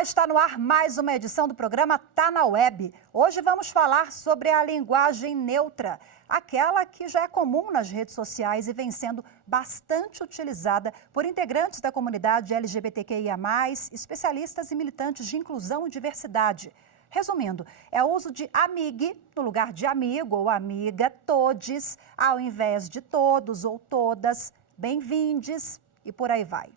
Olá, está no ar mais uma edição do programa Tá na Web. Hoje vamos falar sobre a linguagem neutra, aquela que já é comum nas redes sociais e vem sendo bastante utilizada por integrantes da comunidade LGBTQIA+, especialistas e militantes de inclusão e diversidade. Resumindo, é o uso de amigue no lugar de amigo ou amiga, todes, ao invés de todos ou todas, bem-vindes e por aí vai.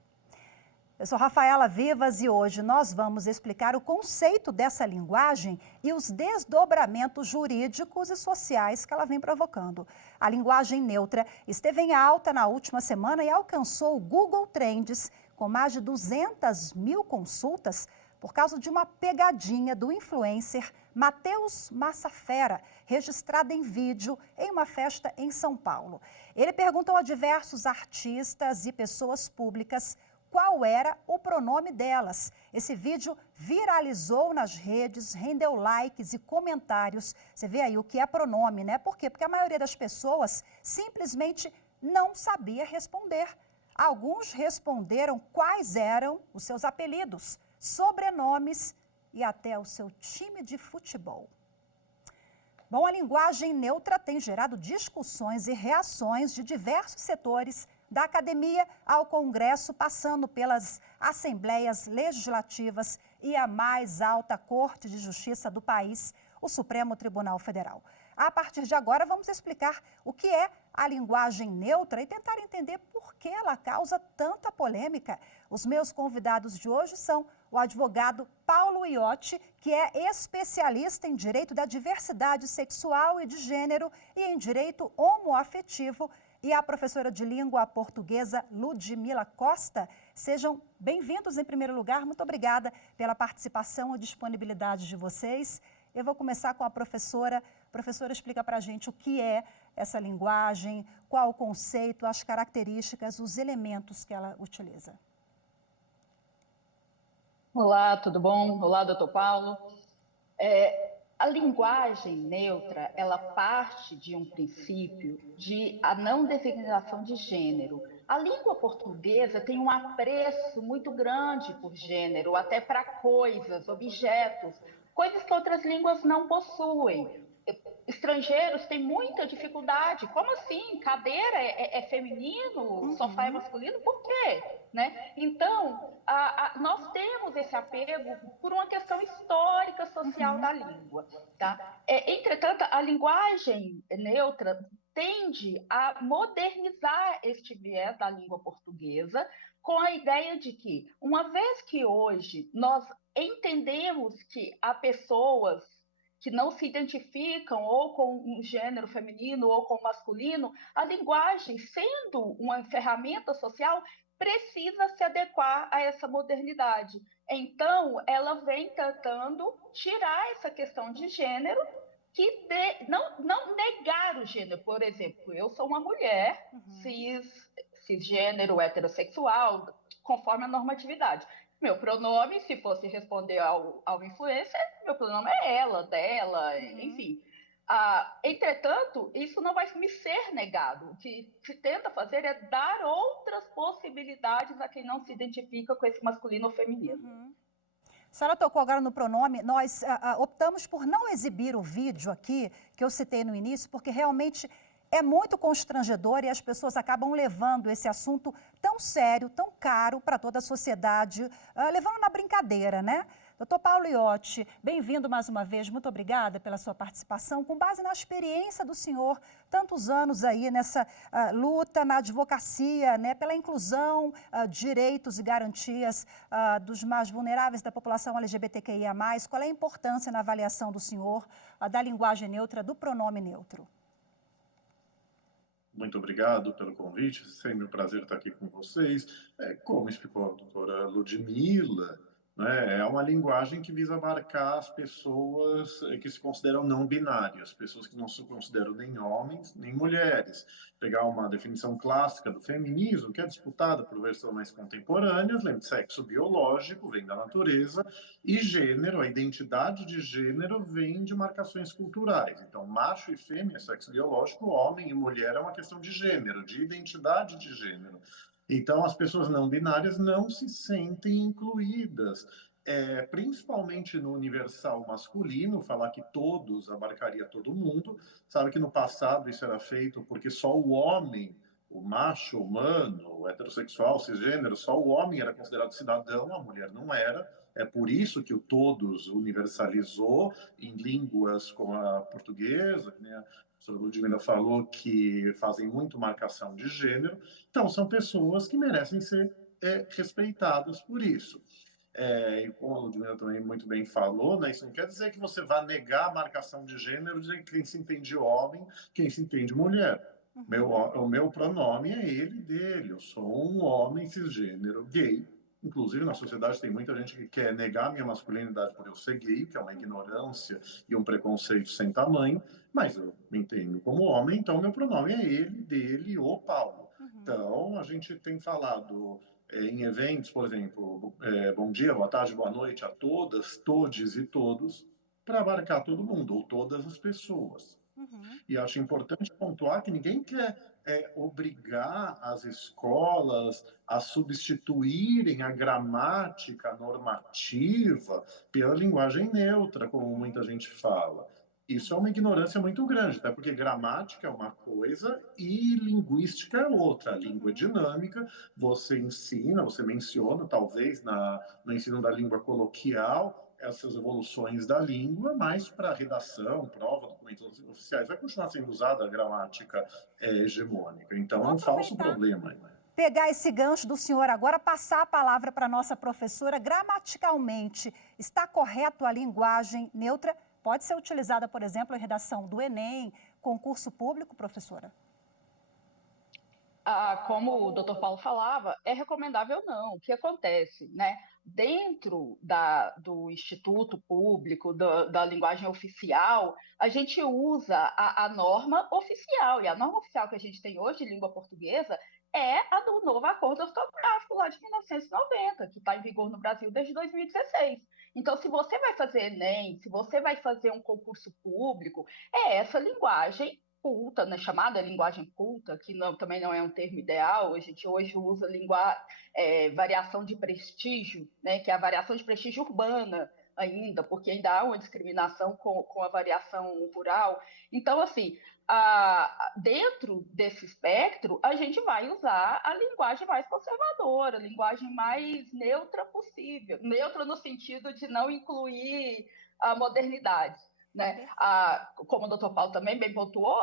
Eu sou Rafaela Vivas e hoje nós vamos explicar o conceito dessa linguagem e os desdobramentos jurídicos e sociais que ela vem provocando. A linguagem neutra esteve em alta na última semana e alcançou o Google Trends com mais de 200 mil consultas por causa de uma pegadinha do influencer Matheus Massafera, registrada em vídeo em uma festa em São Paulo. Ele perguntou a diversos artistas e pessoas públicas qual era o pronome delas. Esse vídeo viralizou nas redes, rendeu likes e comentários. Você vê aí o que é pronome, né? Por quê? Porque a maioria das pessoas simplesmente não sabia responder. Alguns responderam quais eram os seus apelidos, sobrenomes e até o seu time de futebol. Bom, a linguagem neutra tem gerado discussões e reações de diversos setores, da academia ao Congresso, passando pelas assembleias legislativas e a mais alta Corte de Justiça do país, o Supremo Tribunal Federal. A partir de agora, vamos explicar o que é a linguagem neutra e tentar entender por que ela causa tanta polêmica. Os meus convidados de hoje são o advogado Paulo Iotti, que é especialista em direito da diversidade sexual e de gênero e em direito homoafetivo, e a professora de língua portuguesa Ludmila Costa. Sejam bem-vindos em primeiro lugar. Muito obrigada pela participação e disponibilidade de vocês. Eu vou começar com a professora. A professora explica para a gente o que é essa linguagem, qual o conceito, as características, os elementos que ela utiliza. Olá, tudo bom? Olá, doutor Paulo. A linguagem neutra, ela parte de um princípio de a não designação de gênero. A língua portuguesa tem um apreço muito grande por gênero, até para coisas, objetos, coisas que outras línguas não possuem. Estrangeiros têm muita dificuldade. Como assim? Cadeira é feminino, sofá é masculino? Por quê? Né? Então, nós temos esse apego por uma questão histórica, social da língua. Tá? Entretanto, a linguagem neutra tende a modernizar este viés da língua portuguesa com a ideia de que, uma vez que hoje nós entendemos que há pessoas que não se identificam ou com um gênero feminino ou com masculino, a linguagem, sendo uma ferramenta social, precisa se adequar a essa modernidade. Então, ela vem tentando tirar essa questão de gênero, não negar o gênero. Por exemplo, eu sou uma mulher cisgênero, heterossexual, conforme a normatividade. Meu pronome, se fosse responder ao influencer, meu pronome é ela, dela, enfim. Entretanto, isso não vai me ser negado. O que se tenta fazer é dar outras possibilidades a quem não se identifica com esse masculino ou feminino. A senhora tocou agora no pronome. Nós optamos por não exibir o vídeo aqui, que eu citei no início, porque realmente é muito constrangedor e as pessoas acabam levando esse assunto tão sério, tão caro para toda a sociedade, levando na brincadeira, né? Doutor Paulo Iotti, bem-vindo mais uma vez, muito obrigada pela sua participação. Com base na experiência do senhor, tantos anos aí nessa luta na advocacia, né, pela inclusão, direitos e garantias dos mais vulneráveis da população LGBTQIA+, qual é a importância na avaliação do senhor da linguagem neutra, do pronome neutro? Muito obrigado pelo convite, sempre um prazer estar aqui com vocês. Como explicou a doutora Ludmila, né, é uma linguagem que visa abarcar as pessoas que se consideram não binárias, pessoas que não se consideram nem homens nem mulheres. Pegar uma definição clássica do feminismo, que é disputada por versões mais contemporâneas, lembra, sexo biológico vem da natureza, e gênero, a identidade de gênero vem de marcações culturais. Então, macho e fêmea é sexo biológico, homem e mulher é uma questão de gênero, de identidade de gênero. Então, as pessoas não binárias não se sentem incluídas principalmente no universal masculino, falar que todos abarcaria todo mundo. Sabe que no passado isso era feito porque só o homem, o macho humano, o heterossexual, cisgênero, só o homem era considerado cidadão, a mulher não era. É por isso que o todos universalizou em línguas como a portuguesa, que nem a professora Ludmila falou, que fazem muito marcação de gênero. Então, são pessoas que merecem ser respeitadas por isso. E como a Ludmila também muito bem falou, né, isso não quer dizer que você vá negar a marcação de gênero de quem se entende homem, quem se entende mulher. O meu pronome é ele, dele. Eu sou um homem cisgênero gay. Inclusive, na sociedade tem muita gente que quer negar a minha masculinidade por eu ser gay, que é uma ignorância e um preconceito sem tamanho, mas eu me entendo como homem, então meu pronome é ele, dele, o Paulo. Então, a gente tem falado em eventos, por exemplo, bom dia, boa tarde, boa noite a todas, todes e todos, para abarcar todo mundo, ou todas as pessoas. E acho importante pontuar que ninguém quer obrigar as escolas a substituírem a gramática normativa pela linguagem neutra, como muita gente fala. Isso é uma ignorância muito grande, até porque gramática é uma coisa e linguística é outra. A língua é dinâmica, você ensina, você menciona, talvez, no ensino da língua coloquial, essas evoluções da língua, mas para redação, prova, documentos oficiais, vai continuar sendo usada a gramática hegemônica. Então, é um falso problema. Né? Pegar esse gancho do senhor agora, passar a palavra para a nossa professora. Gramaticalmente, está correto a linguagem neutra? Pode ser utilizada, por exemplo, em redação do Enem, concurso público, professora? Como o doutor Paulo falava, é recomendável não. O que acontece, né? Dentro do Instituto Público, da linguagem oficial, a gente usa a norma oficial, e a norma oficial que a gente tem hoje, de língua portuguesa, é a do novo acordo ortográfico lá de 1990, que está em vigor no Brasil desde 2016. Então, se você vai fazer Enem, se você vai fazer um concurso público, é essa linguagem culta, né, chamada linguagem culta, que também não é um termo ideal, a gente hoje usa variação de prestígio, né, que é a variação de prestígio urbana ainda, porque ainda há uma discriminação com a variação rural. Então, assim, dentro desse espectro, a gente vai usar a linguagem mais conservadora, a linguagem mais neutra possível, neutra no sentido de não incluir a modernidade. Né? Como o doutor Paulo também bem pontuou,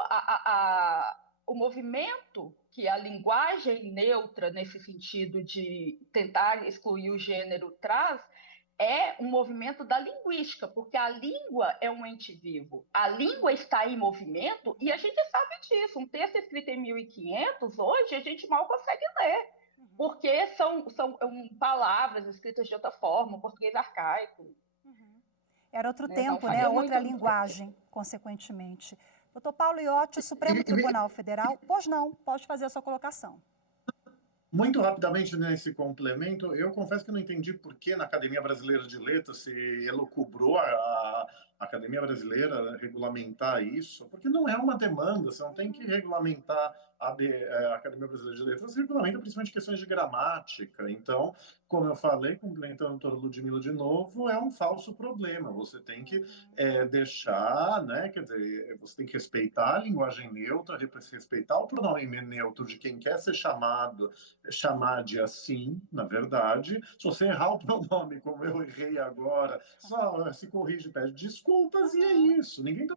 o movimento que a linguagem neutra, nesse sentido de tentar excluir o gênero, traz, é um movimento da linguística, porque a língua é um ente vivo. A língua está em movimento e a gente sabe disso. Um texto escrito em 1500, hoje, a gente mal consegue ler, porque são palavras escritas de outra forma, um português arcaico. Era outro tempo, né? Outra linguagem, consequentemente. Doutor Paulo Iotti, Supremo Tribunal Federal. Pois não, pode fazer a sua colocação. Muito rapidamente nesse complemento, eu confesso que não entendi por que na Academia Brasileira de Letras se elucubrou a Academia Brasileira regulamentar isso, porque não é uma demanda, você não tem que regulamentar a Academia Brasileira de Letras, regulamenta principalmente questões de gramática. Então, como eu falei, complementando a doutora Ludmila de novo, é um falso problema. Você tem que deixar, né? Quer dizer, você tem que respeitar a linguagem neutra, respeitar o pronome neutro de quem quer ser chamar de assim, na verdade. Se você errar o pronome, como eu errei agora, só se corrige e pede desculpas e é isso. Ninguém tá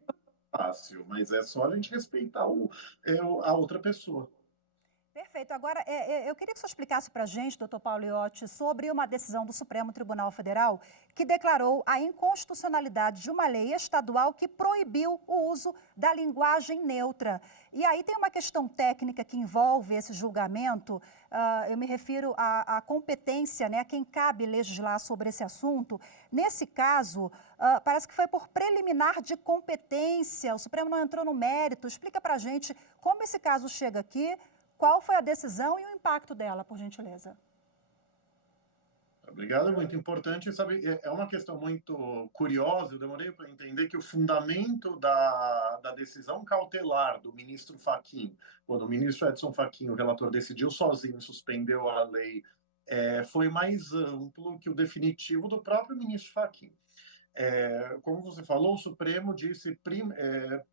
fácil, mas é só a gente respeitar a outra pessoa. Perfeito. Agora, eu queria que o senhor explicasse para a gente, doutor Paulo Iotti, sobre uma decisão do Supremo Tribunal Federal que declarou a inconstitucionalidade de uma lei estadual que proibiu o uso da linguagem neutra. E aí tem uma questão técnica que envolve esse julgamento, eu me refiro à competência, né, a quem cabe legislar sobre esse assunto. Nesse caso, parece que foi por preliminar de competência, o Supremo não entrou no mérito. Explica para a gente como esse caso chega aqui, qual foi a decisão e o impacto dela, por gentileza? Obrigado, é muito importante. Sabe, é uma questão muito curiosa. Eu demorei para entender que o fundamento da decisão cautelar do ministro Fachin, quando o ministro Edson Fachin, o relator, decidiu sozinho, suspendeu a lei foi mais amplo que o definitivo do próprio ministro Fachin. Como você falou, o Supremo disse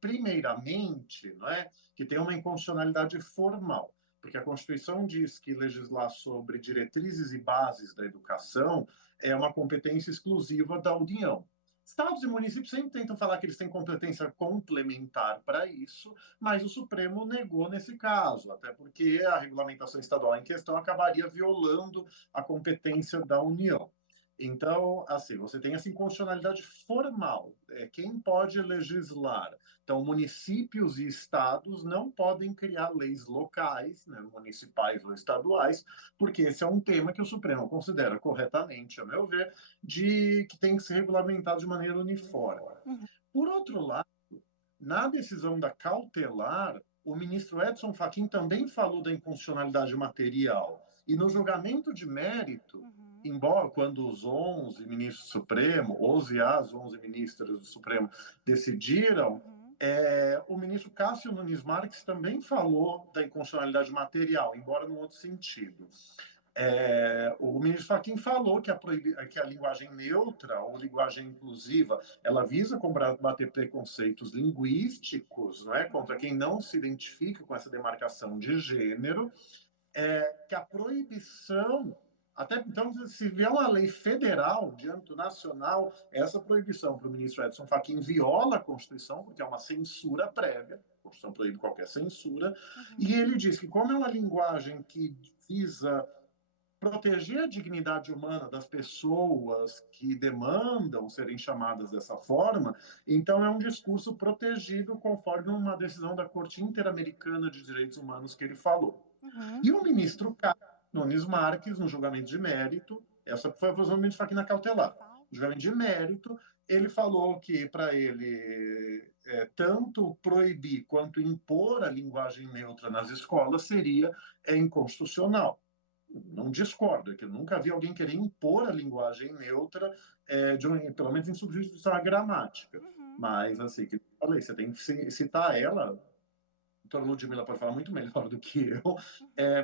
primeiramente, não é, que tem uma inconstitucionalidade formal, porque a Constituição diz que legislar sobre diretrizes e bases da educação é uma competência exclusiva da União. Estados e municípios sempre tentam falar que eles têm competência complementar para isso, mas o Supremo negou nesse caso, até porque a regulamentação estadual em questão acabaria violando a competência da União. Então, assim, você tem essa inconstitucionalidade formal. Quem pode legislar? Então, municípios e estados não podem criar leis locais, né, municipais ou estaduais, porque esse é um tema que o Supremo considera corretamente, a meu ver, de que tem que ser regulamentado de maneira uniforme. Por outro lado, na decisão da cautelar, o ministro Edson Fachin também falou da inconstitucionalidade material. E no julgamento de mérito, embora quando os 11 ministros do Supremo, 11 ministros do Supremo decidiram, o ministro Cássio Nunes Marques também falou da inconstitucionalidade material, embora num outro sentido. O ministro Fachin falou que a linguagem neutra ou linguagem inclusiva, ela visa combater preconceitos linguísticos, não é, contra quem não se identifica com essa demarcação de gênero, que a proibição, até então, se vier uma lei federal de âmbito nacional, essa proibição para o ministro Edson Fachin viola a Constituição, porque é uma censura prévia, a Constituição proíbe qualquer censura, e ele diz que como é uma linguagem que visa proteger a dignidade humana das pessoas que demandam serem chamadas dessa forma, então é um discurso protegido conforme uma decisão da Corte Interamericana de Direitos Humanos que ele falou. E o ministro Nunes Marques, no julgamento de mérito, essa foi a posição do ministro Fachin na cautelar, no julgamento de mérito, ele falou que, para ele, tanto proibir quanto impor a linguagem neutra nas escolas seria inconstitucional. Não discordo, é que eu nunca vi alguém querer impor a linguagem neutra, pelo menos em substituição à gramática. Mas, assim, que eu falei, você tem que citar ela. A doutora Ludmila pode falar muito melhor do que eu,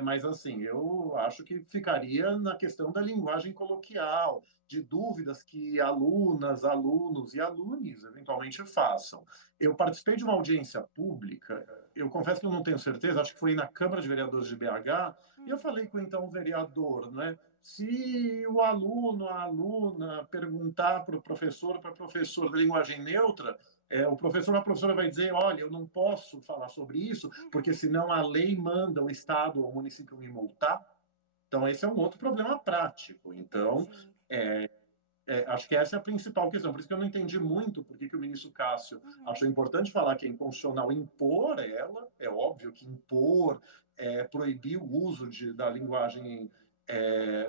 mas, assim, eu acho que ficaria na questão da linguagem coloquial, de dúvidas que alunas, alunos e alunos eventualmente façam. Eu participei de uma audiência pública, eu confesso que eu não tenho certeza, acho que foi na Câmara de Vereadores de BH, e eu falei com então o vereador, né? Se o aluno, a aluna perguntar para o professor, para a professora da linguagem neutra, o professor ou a professora vai dizer, olha, eu não posso falar sobre isso, porque senão a lei manda o Estado ou o município me multar. Então, esse é um outro problema prático. Então, acho que essa é a principal questão. Por isso que eu não entendi muito por que o ministro Cássio achou importante falar que é inconstitucional impor ela. É óbvio que impor, proibir o uso da linguagem,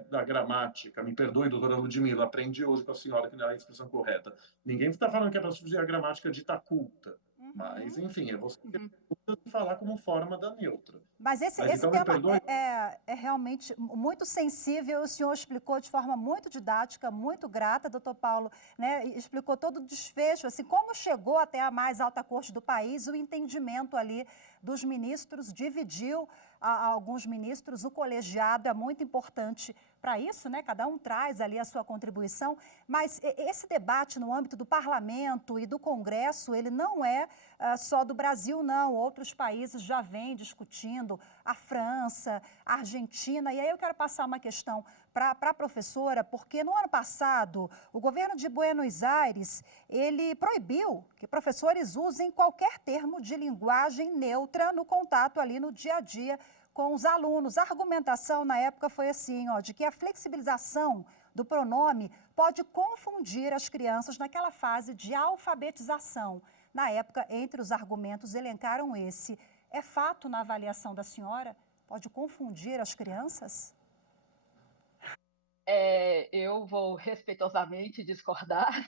da gramática. Me perdoe, doutora Ludmila, aprendi hoje com a senhora que não é a expressão correta. Ninguém está falando que é para substituir a gramática dita culta. Mas, enfim, é você que falar como forma da neutra. Mas esse então, tema é realmente muito sensível, o senhor explicou de forma muito didática, muito grata, doutor Paulo, né? Explicou todo o desfecho, assim, como chegou até a mais alta corte do país, o entendimento ali dos ministros, dividiu alguns ministros, o colegiado é muito importante para isso, né? Cada um traz ali a sua contribuição, mas esse debate no âmbito do parlamento e do Congresso, ele não é só do Brasil, não. Outros países já vêm discutindo, a França, a Argentina, e aí eu quero passar uma questão para a professora, porque no ano passado, o governo de Buenos Aires, ele proibiu que professores usem qualquer termo de linguagem neutra no contato ali no dia a dia com os alunos. A argumentação na época foi assim, de que a flexibilização do pronome pode confundir as crianças naquela fase de alfabetização. Na época, entre os argumentos, elencaram esse. É fato na avaliação da senhora? Pode confundir as crianças? Eu vou respeitosamente discordar,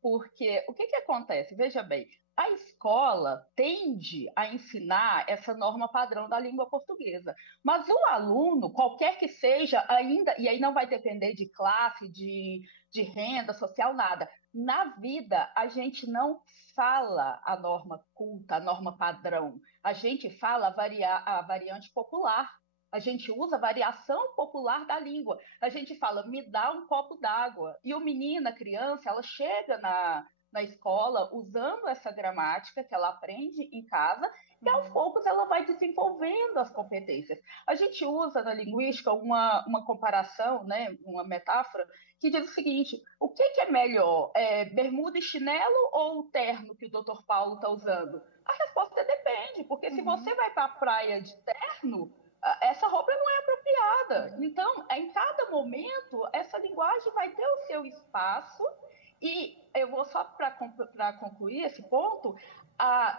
porque o que acontece? Veja bem, a escola tende a ensinar essa norma padrão da língua portuguesa, mas o aluno, qualquer que seja, ainda, e aí não vai depender de classe, de renda social, nada. Na vida, a gente não fala a norma culta, a norma padrão, a gente fala a variante popular. A gente usa a variação popular da língua. A gente fala, me dá um copo d'água. E o menino, a criança, ela chega na escola usando essa gramática que ela aprende em casa e aos poucos ela vai desenvolvendo as competências. A gente usa na linguística uma comparação, né, uma metáfora, que diz o seguinte, o que é melhor, bermuda e chinelo ou o terno que o Dr. Paulo está usando? A resposta depende, porque se você vai para a praia de terno, essa roupa não é apropriada. Então, em cada momento, essa linguagem vai ter o seu espaço e eu vou só para concluir esse ponto,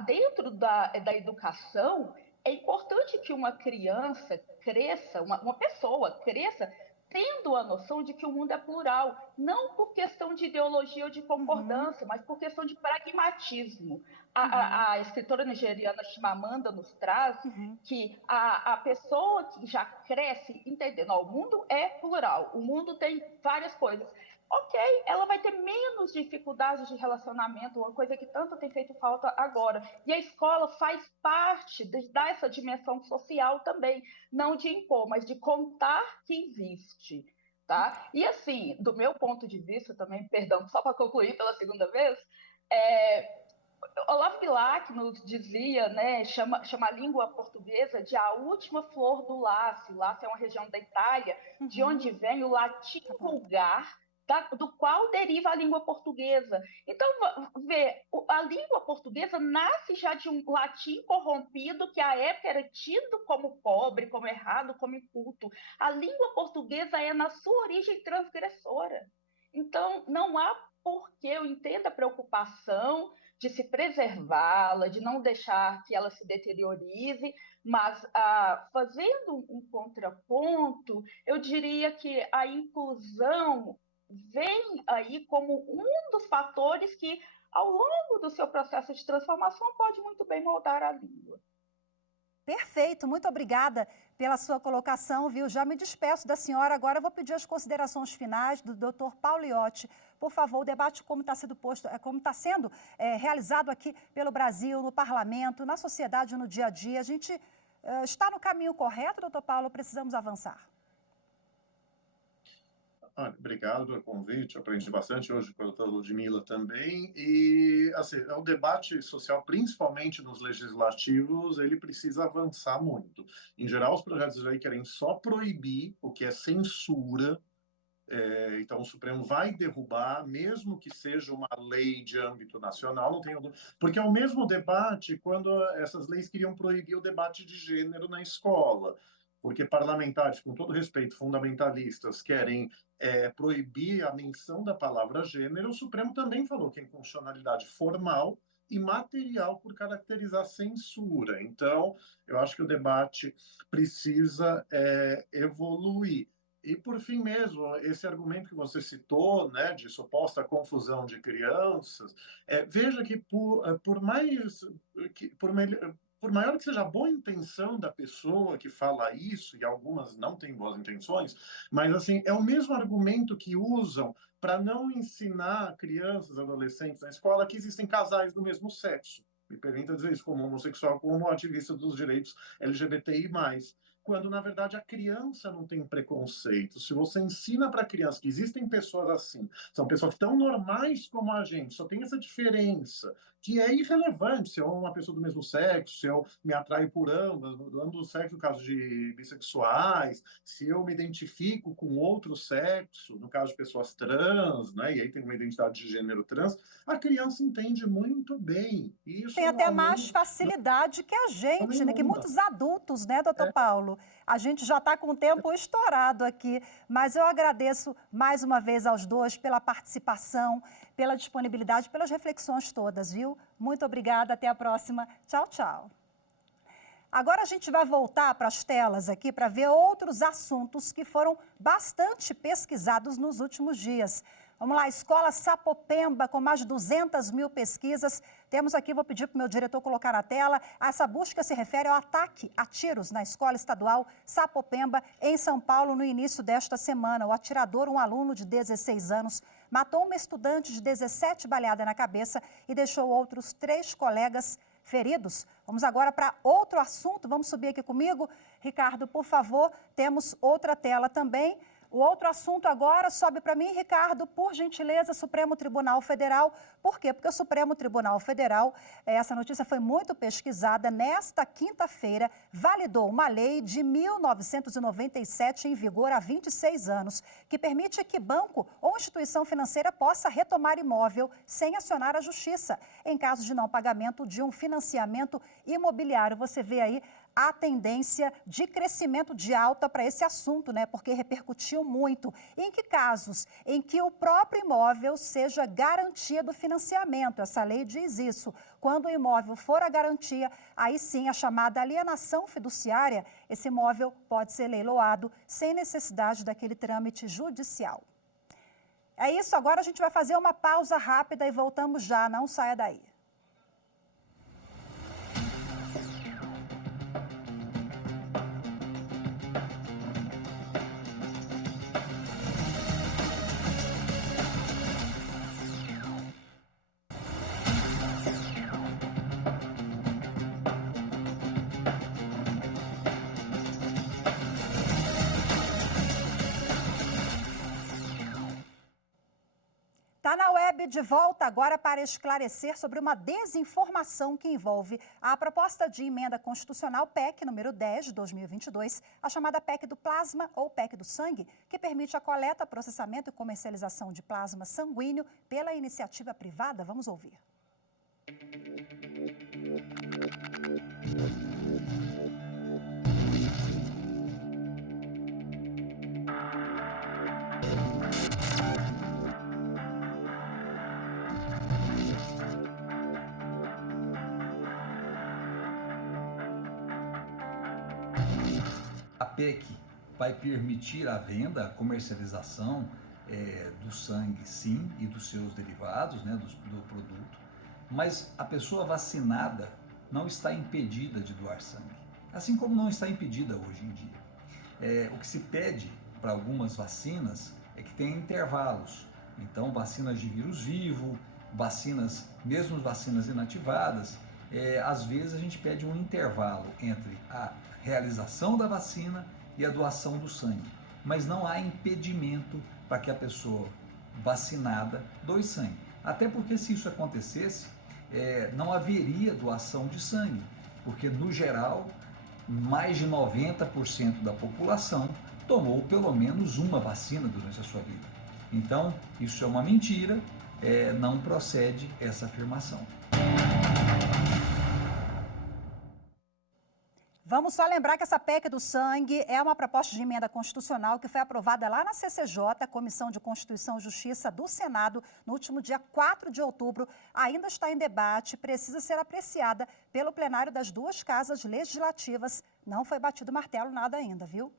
dentro da educação, é importante que uma criança cresça, uma pessoa cresça, tendo a noção de que o mundo é plural, não por questão de ideologia ou de concordância, mas por questão de pragmatismo. A escritora nigeriana Chimamanda nos traz que a pessoa que já cresce entendendo, o mundo é plural, o mundo tem várias coisas. Ok, ela vai ter menos dificuldades de relacionamento, uma coisa que tanto tem feito falta agora. E a escola faz parte de dar essa dimensão social também, não de impor, mas de contar que existe. Tá? E assim, do meu ponto de vista também, perdão, só para concluir pela segunda vez, Olavo Bilac nos dizia, né, chama a língua portuguesa de a última flor do Lácio. Lácio é uma região da Itália, de onde vem o latim vulgar, do qual deriva a língua portuguesa. Então, a língua portuguesa nasce já de um latim corrompido, que à época era tido como pobre, como errado, como inculto. A língua portuguesa é, na sua origem, transgressora. Então, não há por que eu entenda a preocupação de se preservá-la, de não deixar que ela se deteriorize, mas fazendo um contraponto, eu diria que a inclusão vem aí como um dos fatores que, ao longo do seu processo de transformação, pode muito bem moldar a língua. Perfeito, muito obrigada pela sua colocação, viu? Já me despeço da senhora, agora vou pedir as considerações finais do Dr. Paulo Iotti. Por favor, o debate como está sendo realizado aqui pelo Brasil, no parlamento, na sociedade, no dia a dia. A gente está no caminho correto, doutor Paulo, precisamos avançar. Obrigado pelo convite, aprendi bastante hoje com a doutora Ludmila também, e assim, o debate social, principalmente nos legislativos, ele precisa avançar muito. Em geral, os projetos de lei querem só proibir o que é censura, então o Supremo vai derrubar, mesmo que seja uma lei de âmbito nacional, não tenho dúvida, porque é o mesmo debate quando essas leis queriam proibir o debate de gênero na escola, porque parlamentares, com todo respeito, fundamentalistas, querem proibir a menção da palavra gênero. O Supremo também falou que é inconstitucionalidade formal e material por caracterizar censura. Então, eu acho que o debate precisa evoluir. E, por fim mesmo, esse argumento que você citou, né, de suposta confusão de crianças, veja que por maior que seja a boa intenção da pessoa que fala isso, e algumas não têm boas intenções, mas assim, é o mesmo argumento que usam para não ensinar crianças, adolescentes na escola que existem casais do mesmo sexo. Me permita dizer isso como homossexual, como ativista dos direitos LGBTI+. Quando, na verdade, a criança não tem preconceito. Se você ensina para a criança que existem pessoas assim, são pessoas tão normais como a gente, só tem essa diferença, que é irrelevante se eu amo uma pessoa do mesmo sexo, se eu me atraio por ambos os sexos, no caso de bissexuais, se eu me identifico com outro sexo, no caso de pessoas trans, né, e aí tem uma identidade de gênero trans, a criança entende muito bem. Isso tem até mais facilidade que a gente, né, que muitos adultos, né, doutor Paulo? A gente já está com o tempo estourado aqui, mas eu agradeço mais uma vez aos dois pela participação, pela disponibilidade, pelas reflexões todas, viu? Muito obrigada, até a próxima. Tchau, tchau. Agora a gente vai voltar para as telas aqui para ver outros assuntos que foram bastante pesquisados nos últimos dias. Vamos lá, Escola Sapopemba, com mais de 200 mil pesquisas. Temos aqui, vou pedir para o meu diretor colocar na tela, essa busca se refere ao ataque a tiros na Escola Estadual Sapopemba, em São Paulo, no início desta semana. O atirador, um aluno de 16 anos, matou uma estudante de 17 baleadas na cabeça e deixou outros 3 colegas feridos. Vamos agora para outro assunto, vamos subir aqui comigo. Ricardo, por favor, temos outra tela também. O outro assunto agora sobe para mim, Ricardo, por gentileza, Supremo Tribunal Federal. Por quê? Porque o Supremo Tribunal Federal, essa notícia foi muito pesquisada, nesta quinta-feira, validou uma lei de 1997 em vigor há 26 anos, que permite que banco ou instituição financeira possa retomar imóvel sem acionar a justiça, em caso de não pagamento de um financiamento imobiliário. Você vê aí a tendência de crescimento de alta para esse assunto, né? Porque repercutiu muito. Em que casos? Em que o próprio imóvel seja garantia do financiamento. Essa lei diz isso. Quando o imóvel for a garantia, aí sim a chamada alienação fiduciária, esse imóvel pode ser leiloado sem necessidade daquele trâmite judicial. É isso, agora a gente vai fazer uma pausa rápida e voltamos já, não saia daí. Está na web de volta agora para esclarecer sobre uma desinformação que envolve a proposta de emenda constitucional PEC número 10 de 2022, a chamada PEC do plasma ou PEC do sangue, que permite a coleta, processamento e comercialização de plasma sanguíneo pela iniciativa privada. Vamos ouvir. A PEC vai permitir a venda, a comercialização do sangue, sim, e dos seus derivados, né, do produto, mas a pessoa vacinada não está impedida de doar sangue, assim como não está impedida hoje em dia. O que se pede para algumas vacinas é que tenha intervalos, então vacinas de vírus vivo, mesmo vacinas inativadas, às vezes a gente pede um intervalo entre a realização da vacina e a doação do sangue, mas não há impedimento para que a pessoa vacinada doe sangue. Até porque se isso acontecesse, não haveria doação de sangue, porque no geral, mais de 90% da população tomou pelo menos uma vacina durante a sua vida. Então, isso é uma mentira, não procede essa afirmação. Vamos só lembrar que essa PEC do sangue é uma proposta de emenda constitucional que foi aprovada lá na CCJ, Comissão de Constituição e Justiça do Senado, no último dia 4 de outubro. Ainda está em debate, precisa ser apreciada pelo plenário das duas casas legislativas. Não foi batido o martelo nada ainda, viu?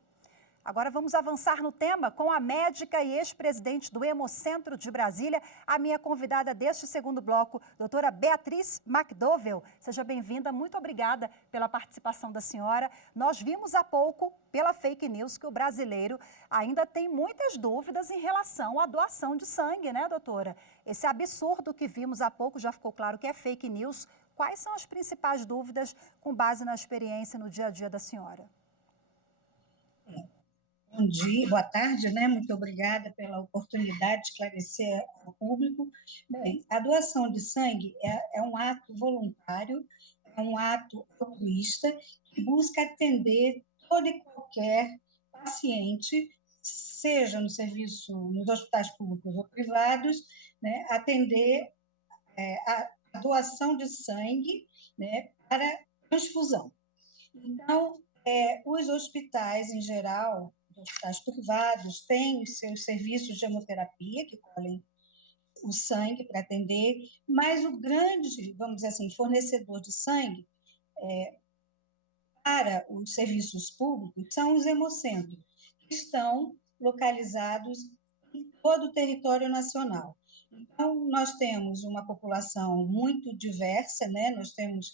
Agora vamos avançar no tema com a médica e ex-presidente do Hemocentro de Brasília, a minha convidada deste segundo bloco, doutora Beatriz McDowell. Seja bem-vinda, muito obrigada pela participação da senhora. Nós vimos há pouco, pela fake news, que o brasileiro ainda tem muitas dúvidas em relação à doação de sangue, né, doutora? Esse absurdo que vimos há pouco já ficou claro que é fake news. Quais são as principais dúvidas com base na experiência no dia a dia da senhora? Bom dia, boa tarde, né? Muito obrigada pela oportunidade de esclarecer ao público. Bem, a doação de sangue é um ato voluntário, é um ato altruísta que busca atender todo e qualquer paciente, seja no serviço, nos hospitais públicos ou privados, né? Atender a doação de sangue, né? Para transfusão. Então, os hospitais, em geral, os hospitais privados, têm os seus serviços de hemoterapia, que colhem o sangue para atender, mas o grande, vamos dizer assim, fornecedor de sangue para os serviços públicos são os hemocentros, que estão localizados em todo o território nacional. Então, nós temos uma população muito diversa, né? Nós temos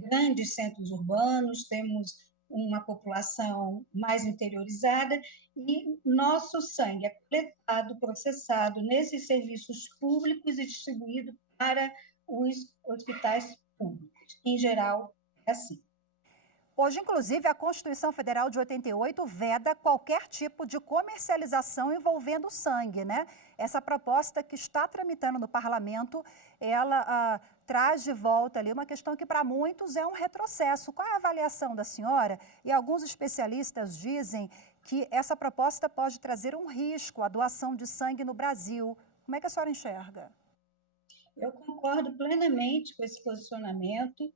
grandes centros urbanos, temos uma população mais interiorizada, e nosso sangue é coletado, processado nesses serviços públicos e distribuído para os hospitais públicos. Em geral, é assim. Hoje, inclusive, a Constituição Federal de 88 veda qualquer tipo de comercialização envolvendo sangue, né? Essa proposta que está tramitando no parlamento, ela traz de volta ali uma questão que para muitos é um retrocesso. Qual é a avaliação da senhora? E alguns especialistas dizem que essa proposta pode trazer um risco à doação de sangue no Brasil. Como é que a senhora enxerga? Eu concordo plenamente com esse posicionamento.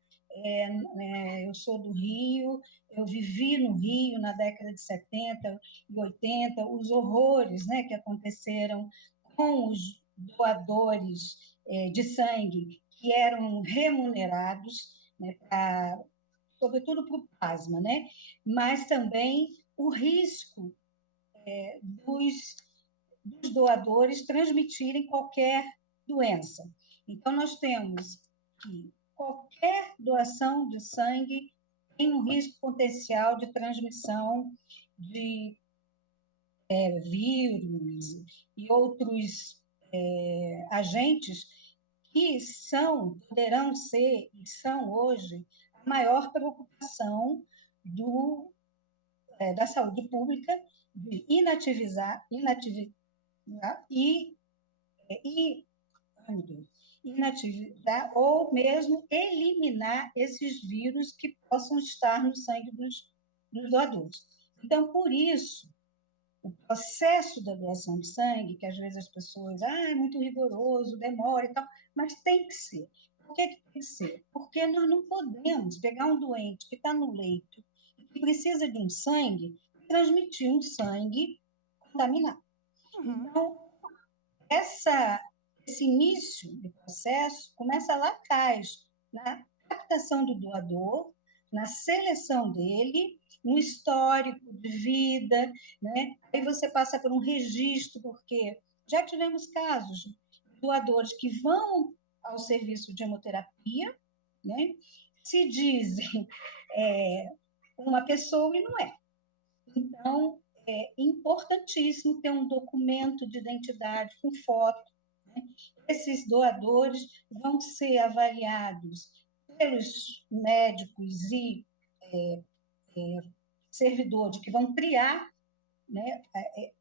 Eu sou do Rio, eu vivi no Rio na década de 70 e 80, os horrores, né, que aconteceram com os doadores de sangue, que eram remunerados, né, sobretudo para o plasma, né, mas também o risco dos doadores transmitirem qualquer doença. Então, nós temos que qualquer doação de sangue tem um risco potencial de transmissão de vírus e outros agentes que poderão ser e são hoje a maior preocupação da saúde pública, de inativar ou mesmo eliminar esses vírus que possam estar no sangue dos doadores. Então, por isso, o processo da doação de sangue, que às vezes as pessoas, é muito rigoroso, demora e tal, mas tem que ser. Por que tem que ser? Porque nós não podemos pegar um doente que está no leito, que precisa de um sangue, e transmitir um sangue contaminado. Então, esse início de processo começa lá atrás, na captação do doador, na seleção dele, no histórico de vida, né? Aí você passa por um registro, porque já tivemos casos de doadores que vão ao serviço de hemoterapia, né? Se dizem uma pessoa e não é. Então, é importantíssimo ter um documento de identidade com foto. Esses doadores vão ser avaliados pelos médicos e servidores que vão triar, né,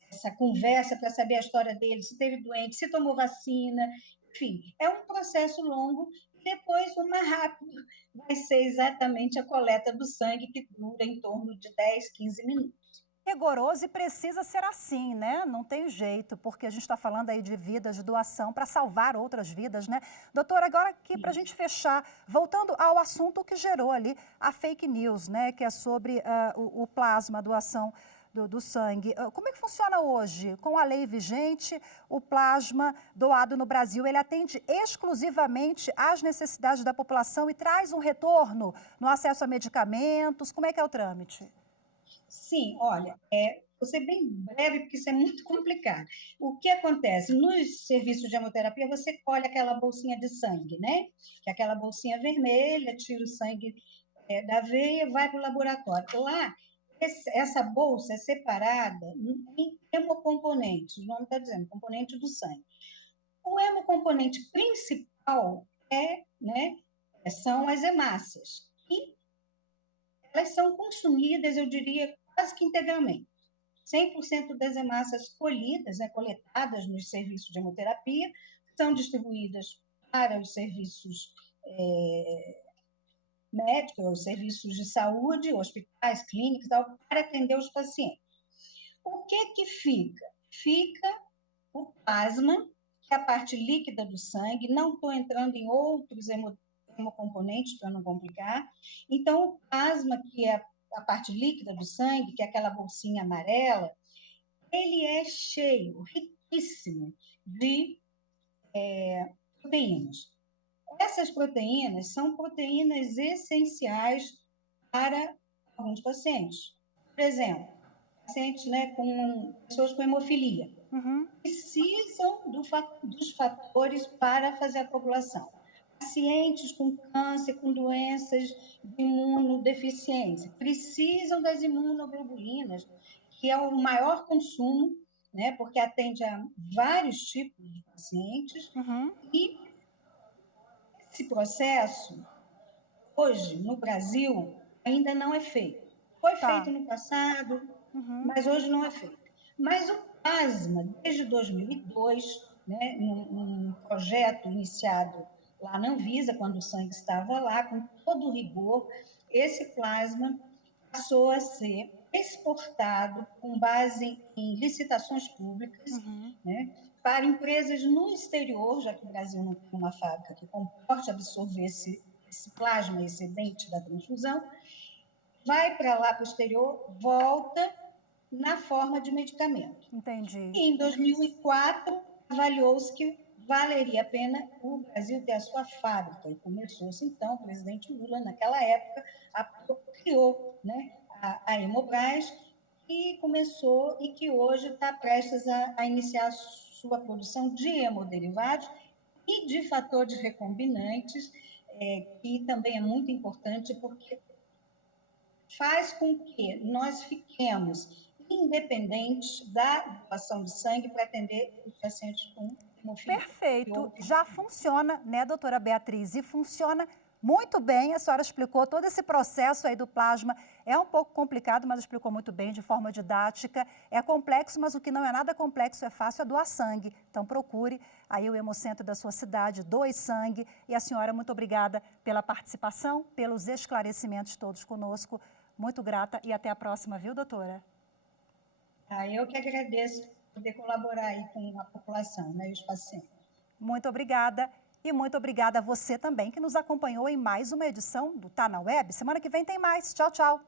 essa conversa para saber a história dele, se teve doente, se tomou vacina, enfim, é um processo longo e depois o mais rápido vai ser exatamente a coleta do sangue, que dura em torno de 10, 15 minutos. Rigoroso e precisa ser assim, né? Não tem jeito, porque a gente está falando aí de vidas, de doação para salvar outras vidas, né? Doutora, agora aqui para a gente fechar, voltando ao assunto que gerou ali a fake news, né? Que é sobre o plasma, a doação do sangue. Como é que funciona hoje? Com a lei vigente, o plasma doado no Brasil, ele atende exclusivamente às necessidades da população e traz um retorno no acesso a medicamentos? Como é que é o trâmite? Sim, olha, vou ser bem breve, porque isso é muito complicado. O que acontece? Nos serviços de hemoterapia, você colhe aquela bolsinha de sangue, né? Que é aquela bolsinha vermelha, tira o sangue da veia, vai para o laboratório. Lá, essa bolsa é separada em hemocomponentes, o nome está dizendo, componente do sangue. O hemocomponente principal são as hemácias, e elas são consumidas, eu diria, quase que integralmente. 100% das hemácias colhidas, coletadas nos serviços de hemoterapia, são distribuídas para os serviços médicos, os serviços de saúde, hospitais, clínicas, para atender os pacientes. O que fica? Fica o plasma, que é a parte líquida do sangue, não estou entrando em outros hemocomponentes para não complicar. Então, o plasma, que é a parte líquida do sangue, que é aquela bolsinha amarela, ele é cheio, riquíssimo de proteínas. Essas proteínas são proteínas essenciais para alguns pacientes. Por exemplo, pacientes pessoas com hemofilia precisam dos fatores para fazer a coagulação. Pacientes com câncer, com doenças de imunodeficiência, precisam das imunoglobulinas, que é o maior consumo, né, porque atende a vários tipos de pacientes. E esse processo, hoje, no Brasil, ainda não é feito. Foi Tá. feito no passado, mas hoje não é feito. Mas o plasma, desde 2002, né, num projeto iniciado lá na Anvisa, quando o sangue estava lá, com todo o rigor, esse plasma passou a ser exportado com base em licitações públicas, né, para empresas no exterior, já que o Brasil não tem uma fábrica que comporte absorver esse plasma excedente da transfusão, vai para lá para o exterior, volta na forma de medicamento. Entendi. E em 2004, avaliou-se que valeria a pena o Brasil ter a sua fábrica. E começou-se, então, o presidente Lula, naquela época, criou, né, a Hemobras, e começou, e que hoje está prestes a iniciar a sua produção de hemoderivados e de fatores recombinantes, que também é muito importante, porque faz com que nós fiquemos independentes da doação de sangue para atender os pacientes com hemofilia. Perfeito, já funciona, né, doutora Beatriz? E funciona muito bem, a senhora explicou todo esse processo aí do plasma. É um pouco complicado, mas explicou muito bem, de forma didática. É complexo, mas o que não é nada complexo, é fácil, é doar sangue. Então procure aí o Hemocentro da sua cidade, doe sangue. E a senhora, muito obrigada pela participação, pelos esclarecimentos todos conosco. Muito grata e até a próxima, viu, doutora? Eu que agradeço poder colaborar aí com a população, né, e os pacientes. Muito obrigada. E muito obrigada a você também que nos acompanhou em mais uma edição do Tá na Web. Semana que vem tem mais. Tchau, tchau.